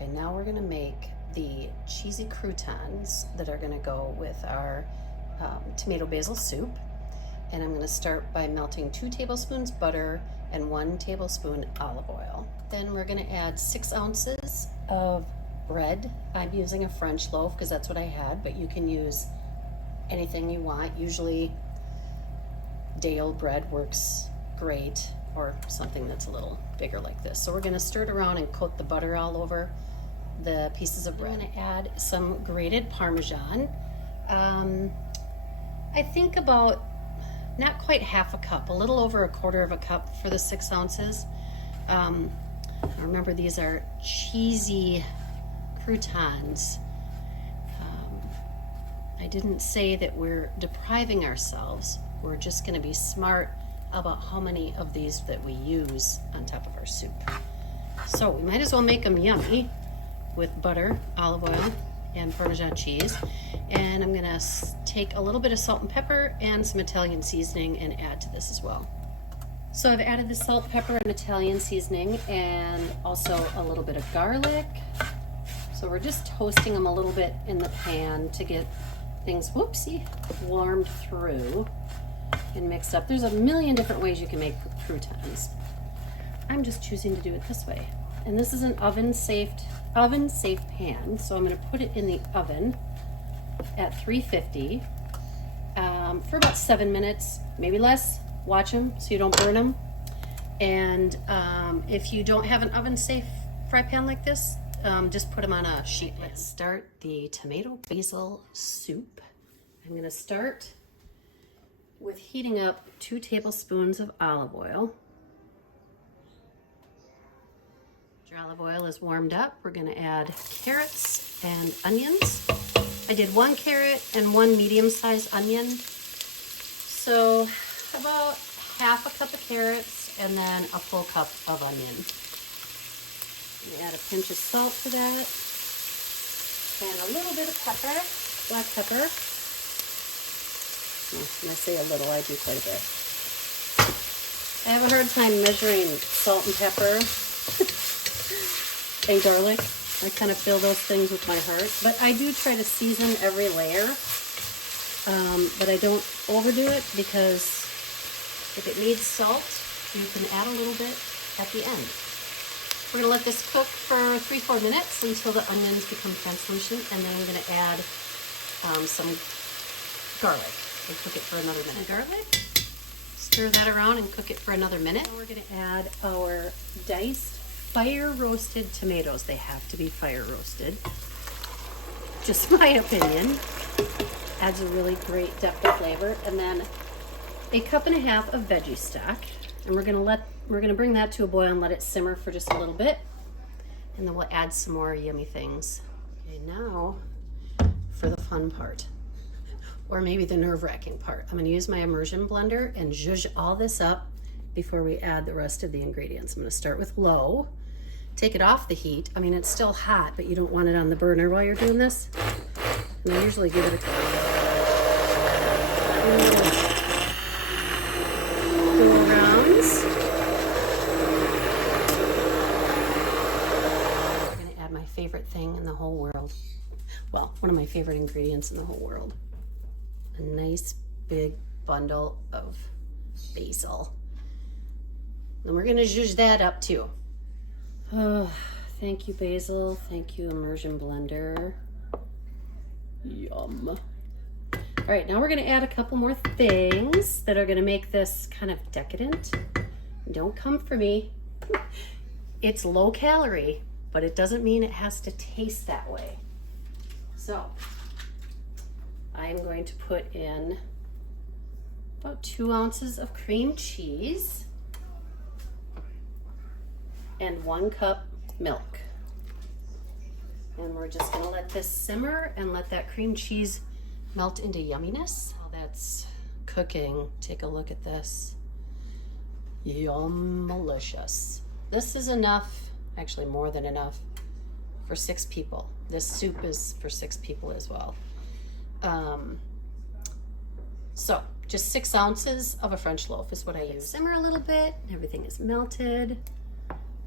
Okay, now we're gonna make the cheesy croutons that are gonna go with our tomato basil soup. And I'm gonna start by melting 2 tablespoons butter and 1 tablespoon olive oil. Then we're gonna add 6 ounces of bread. I'm using a French loaf because that's what I had, but you can use anything you want. Usually day-old bread works great, or something that's a little bigger like this. So we're gonna stir it around and coat the butter all over the pieces of bread. I'm gonna add some grated Parmesan. I think about not quite half a cup, a little over 1/4 cup for the 6 ounces. Remember, these are cheesy croutons. I didn't say that we're depriving ourselves. We're just gonna be smart about how many of these that we use on top of our soup. So we might as well make them yummy with butter, olive oil, and Parmesan cheese. And I'm gonna take a little bit of salt and pepper and some Italian seasoning and add to this as well. So I've added the salt, pepper, and Italian seasoning, and also a little bit of garlic. So we're just toasting them a little bit in the pan to get things, whoopsie, warmed through and mixed up. There's a million different ways you can make croutons. I'm just choosing to do it this way. And this is an oven-safe pan, so I'm gonna put it in the oven at 350 for about 7 minutes, maybe less. Watch them so you don't burn them. And if you don't have an oven-safe fry pan like this, just put them on a sheet. Let's start the tomato basil soup. I'm gonna start with heating up 2 tablespoons of olive oil. After olive oil is warmed up, we're gonna add carrots and onions. I did 1 carrot and 1 medium-sized onion. So about half a cup of carrots and then a full cup of onion. We add a pinch of salt to that and a little bit of pepper, black pepper. When I say a little, I do quite a bit. I have a hard time measuring salt and pepper and garlic. I kind of feel those things with my heart, but I do try to season every layer, but I don't overdo it, because if it needs salt, you can add a little bit at the end. We're gonna let this cook for 3-4 minutes until the onions become translucent, and then I'm gonna add some garlic and cook it for another minute. Garlic, stir that around and cook it for another minute. Now we're gonna add our diced fire roasted tomatoes. They have to be fire roasted. Just my opinion. Adds a really great depth of flavor. And then 1.5 cups of veggie stock. And we're gonna bring that to a boil and let it simmer for just a little bit. And then we'll add some more yummy things. Okay, now for the fun part. Or maybe the nerve-wracking part. I'm gonna use my immersion blender and zhuzh all this up before we add the rest of the ingredients. I'm gonna start with low, take it off the heat. I mean, it's still hot, but you don't want it on the burner while you're doing this. And I usually give it a couple rounds. I'm gonna add my favorite thing in the whole world. Well, one of my favorite ingredients in the whole world. A nice big bundle of basil. And we're gonna zhuzh that up too. Oh, thank you, basil. Thank you, immersion blender. Yum. All right, now we're gonna add a couple more things that are gonna make this kind of decadent. Don't come for me. It's low calorie, but it doesn't mean it has to taste that way. So I'm going to put in about 2 ounces of cream cheese and 1 cup milk. And we're just gonna let this simmer and let that cream cheese melt into yumminess. While that's cooking, take a look at this. Yum-malicious. This is enough, actually more than enough, for 6 people. This soup is for 6 people as well. So just 6 ounces of a French loaf is what I use. Simmer a little bit, everything is melted.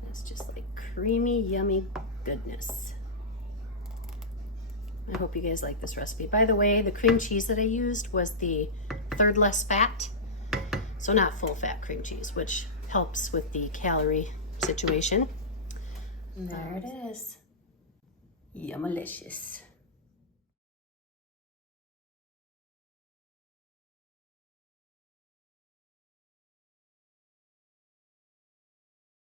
It's just like creamy, yummy goodness. I hope you guys like this recipe. By the way, the cream cheese that I used was the third less fat. So not full fat cream cheese, which helps with the calorie situation. And there it is. Yummalicious.